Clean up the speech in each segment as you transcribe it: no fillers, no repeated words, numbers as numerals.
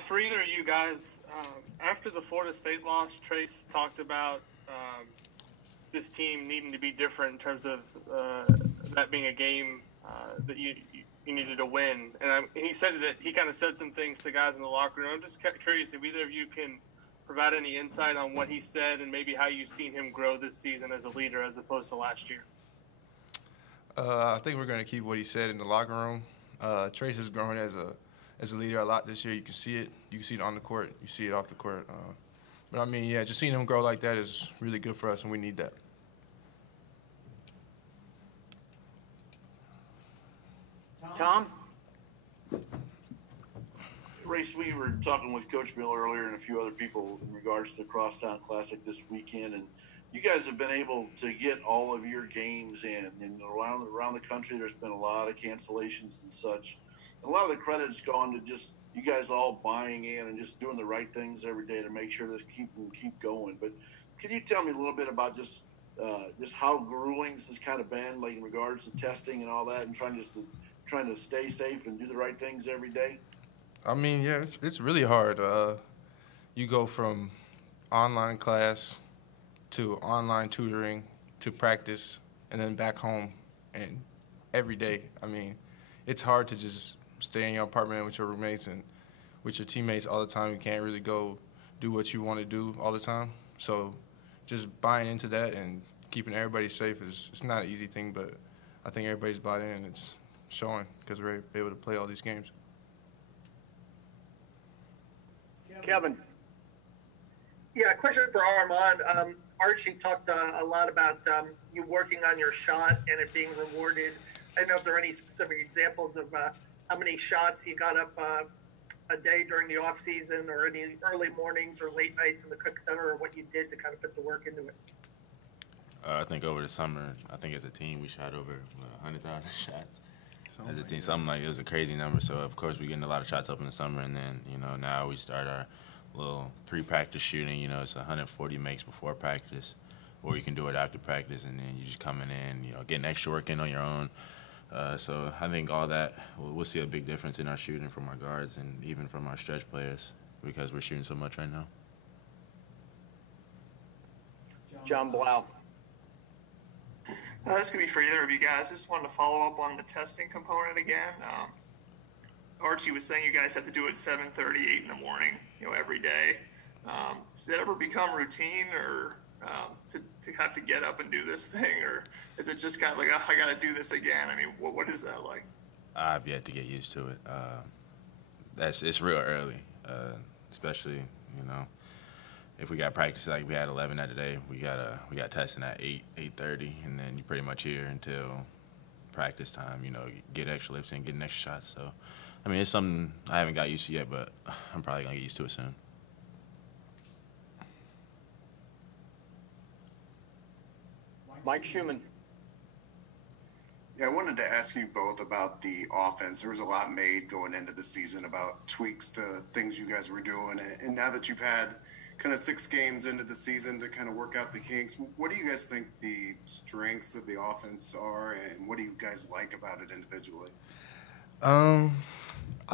For either of you guys, after the Florida State loss, Trace talked about this team needing to be different in terms of that being a game that you needed to win. And he said that he kind of said some things to guys in the locker room. I'm just curious if either of you can provide any insight on what he said and maybe how you've seen him grow this season as a leader as opposed to last year. I think we're going to keep what he said in the locker room. Trace has grown as a leader a lot this year. You can see it. You can see it on the court. You see it off the court. But, I mean, yeah, just seeing him grow like that is really good for us, and we need that. Tom? Race, we were talking with Coach Miller earlier and a few other people in regards to the Crosstown Classic this weekend, and you guys have been able to get all of your games in. And around the country, there's been a lot of cancellations and such. And a lot of the credit's gone to just you guys all buying in and just doing the right things every day to make sure this keep going. But can you tell me a little bit about just how grueling this has kind of been, like in regards to testing and all that, and trying to stay safe and do the right things every day? I mean, yeah, it's really hard. You go from online class to online tutoring to practice and then back home and every day. I mean, it's hard to just stay in your apartment with your roommates and with your teammates all the time. You can't really go do what you want to do all the time. So just buying into that and keeping everybody safe it's not an easy thing, but I think everybody's bought in and it's showing because we're able to play all these games. Kevin. Yeah, question for Armaan. Archie talked a lot about you working on your shot and it being rewarded. I don't know if there are any specific examples of how many shots you got up a day during the off season, or any early mornings or late nights in the Cook Center, or what you did to kind of put the work into it. I think over the summer, I think as a team we shot over 100,000 shots. As a team, something like it was a crazy number. So of course we're getting a lot of shots up in the summer, and then now we start our little pre-practice shooting. It's 140 makes before practice, or you can do it after practice, and then you just coming in, getting extra work in on your own. So I think all that we'll see a big difference in our shooting from our guards and even from our stretch players because we're shooting so much right now. John Blau. This could be for either of you guys. Just wanted to follow up on the testing component again. Archie was saying you guys have to do it 7:30, 8 in the morning, every day. Does that ever become routine, or to have to get up and do this thing, or is it just kind of like, oh, I got to do this again? I mean, what is that like? I've yet to get used to it. It's real early, especially if we got practice like we had 11 that day, we got testing at 8:30, and then you're pretty much here until practice time. Get extra lifts in, getting extra shots. So, I mean, it's something I haven't got used to yet, but I'm probably gonna get used to it soon. Mike Schumann. Yeah, I wanted to ask you both about the offense. There was a lot made going into the season about tweaks to things you guys were doing, and now that you've had kind of 6 games into the season to kind of work out the kinks, what do you guys think the strengths of the offense are, and what do you guys like about it individually? I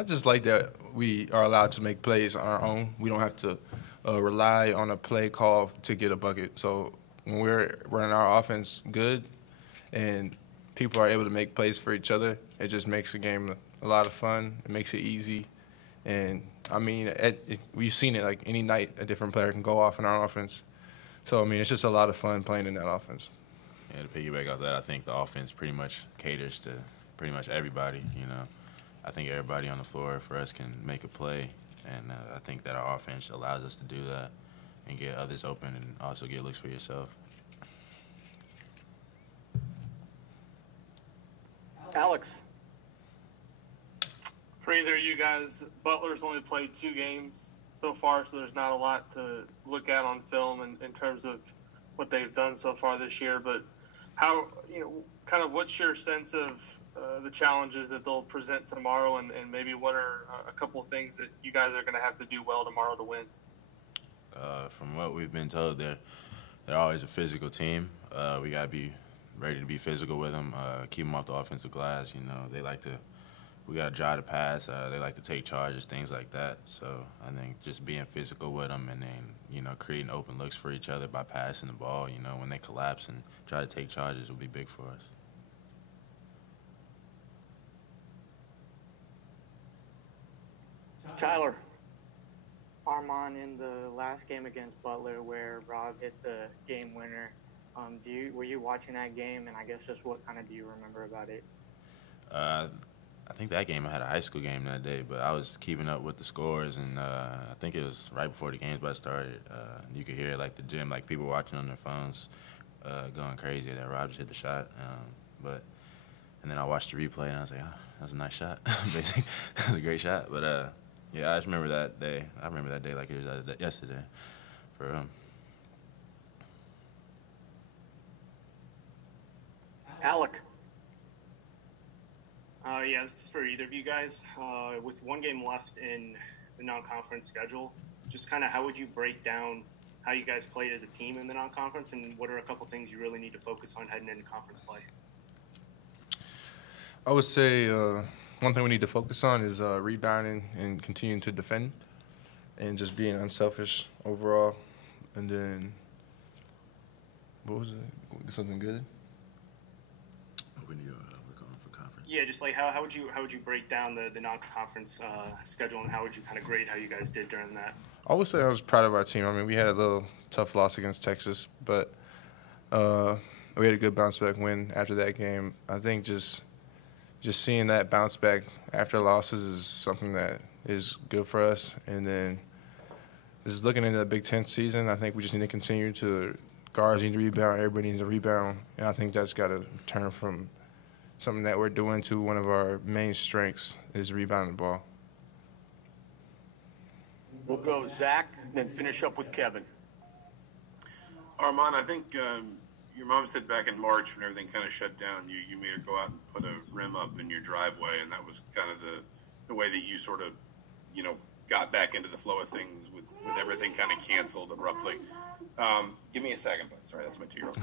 just like that we are allowed to make plays on our own. We don't have to rely on a play call to get a bucket. So when we're running our offense good and people are able to make plays for each other, it just makes the game a lot of fun. It makes it easy. And, I mean, we've seen it, like, any night a different player can go off in our offense. So, I mean, it's just a lot of fun playing in that offense. Yeah, to piggyback off that, I think the offense pretty much caters to pretty much everybody, I think everybody on the floor for us can make a play, and I think that our offense allows us to do that and get others open and also get looks for yourself. Alex. For either of you guys, Butler's only played 2 games so far, so there's not a lot to look at on film in terms of what they've done so far this year. But how, kind of what's your sense of the challenges that they'll present tomorrow, and maybe what are a couple of things that you guys are going to have to do well tomorrow to win? From what we've been told, they're always a physical team. We got to be ready to be physical with them, keep them off the offensive glass. They like to we got to drive to pass. They like to take charges, things like that. So I think just being physical with them and then, creating open looks for each other by passing the ball, when they collapse and try to take charges will be big for us. Tyler. Armaan, in the last game against Butler where Rob hit the game winner, were you watching that game, and I guess just what kind of do you remember about it? I think that game, I had a high school game that day, but I was keeping up with the scores, and I think it was right before the games about started. You could hear like the gym, like people watching on their phones, going crazy that Rob just hit the shot. And then I watched the replay, and I was like, oh, that was a nice shot. Basically, that was a great shot. But yeah, I just remember that day. I remember that day like it was yesterday for him. Alec. Yeah, this is for either of you guys. With one game left in the non-conference schedule, just kind of how would you break down how you guys played as a team in the non-conference, and what are a couple things you really need to focus on heading into conference play? I would say one thing we need to focus on is rebounding and continuing to defend and just being unselfish overall. And then, what was it? Something good? We need to work on for conference. Yeah, just like how would you break down the non-conference schedule, and how would you kind of grade how you guys did during that? I would say I was proud of our team. I mean, we had a little tough loss against Texas, but we had a good bounce back win after that game. I think just seeing that bounce back after losses is something that is good for us. And then just looking into the Big Ten season, I think we just need to continue to guards need to rebound, everybody needs to rebound, and I think that's got to turn from something that we're doing to one of our main strengths is rebounding the ball. We'll go Zach, then finish up with Kevin. Armaan, I think your mom said back in March when everything kind of shut down, you made her go out and put a rim up in your driveway, and that was kind of the way that you sort of, got back into the flow of things with everything kind of canceled abruptly. Give me a second, bud. Sorry, that's my 2-year-old.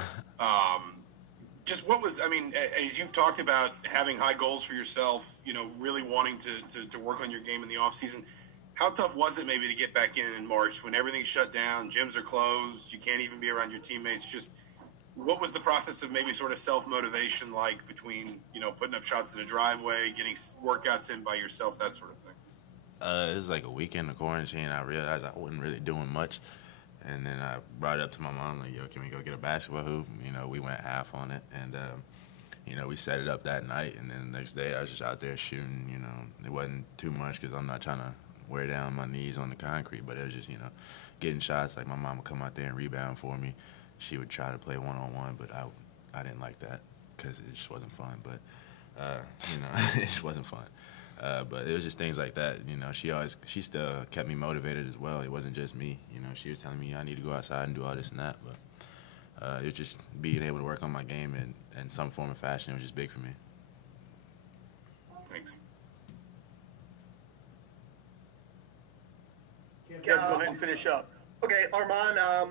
Just what was, as you've talked about having high goals for yourself, really wanting to work on your game in the off season, how tough was it maybe to get back in March when everything's shut down, gyms are closed, you can't even be around your teammates? Just what was the process of maybe sort of self-motivation like between, putting up shots in the driveway, getting workouts in by yourself, that sort of thing? It was like a weekend of quarantine. I realized I wasn't really doing much. And then I brought it up to my mom, like, yo, can we go get a basketball hoop? We went half on it. And, we set it up that night. And then the next day I was just out there shooting, It wasn't too much because I'm not trying to wear down my knees on the concrete. But it was just, getting shots. Like, my mom would come out there and rebound for me. She would try to play one-on-one, but I didn't like that because it just wasn't fun. But, it just wasn't fun. But it was just things like that, she still kept me motivated as well. It wasn't just me, she was telling me I need to go outside and do all this and that. But it was just being able to work on my game in some form of fashion. It was just big for me. Thanks. Kevin, go ahead and finish up. Okay, Armaan,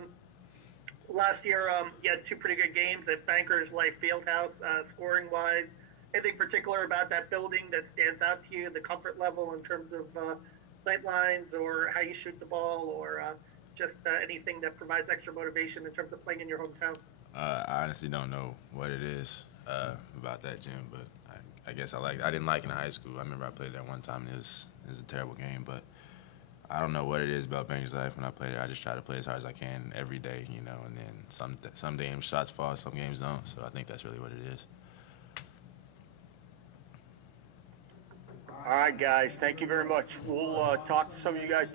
last year you had 2 pretty good games at Bankers Life Fieldhouse, scoring-wise. Anything particular about that building that stands out to you, the comfort level in terms of sight lines or how you shoot the ball, or just anything that provides extra motivation in terms of playing in your hometown? I honestly don't know what it is about that gym, but I guess I didn't like it in high school. I remember I played there one time, and it was a terrible game, but I don't know what it is about Bankers Life. When I play there, I just try to play as hard as I can every day, and then some games shots fall, some games don't, so I think that's really what it is. All right, guys. Thank you very much. We'll talk to some of you guys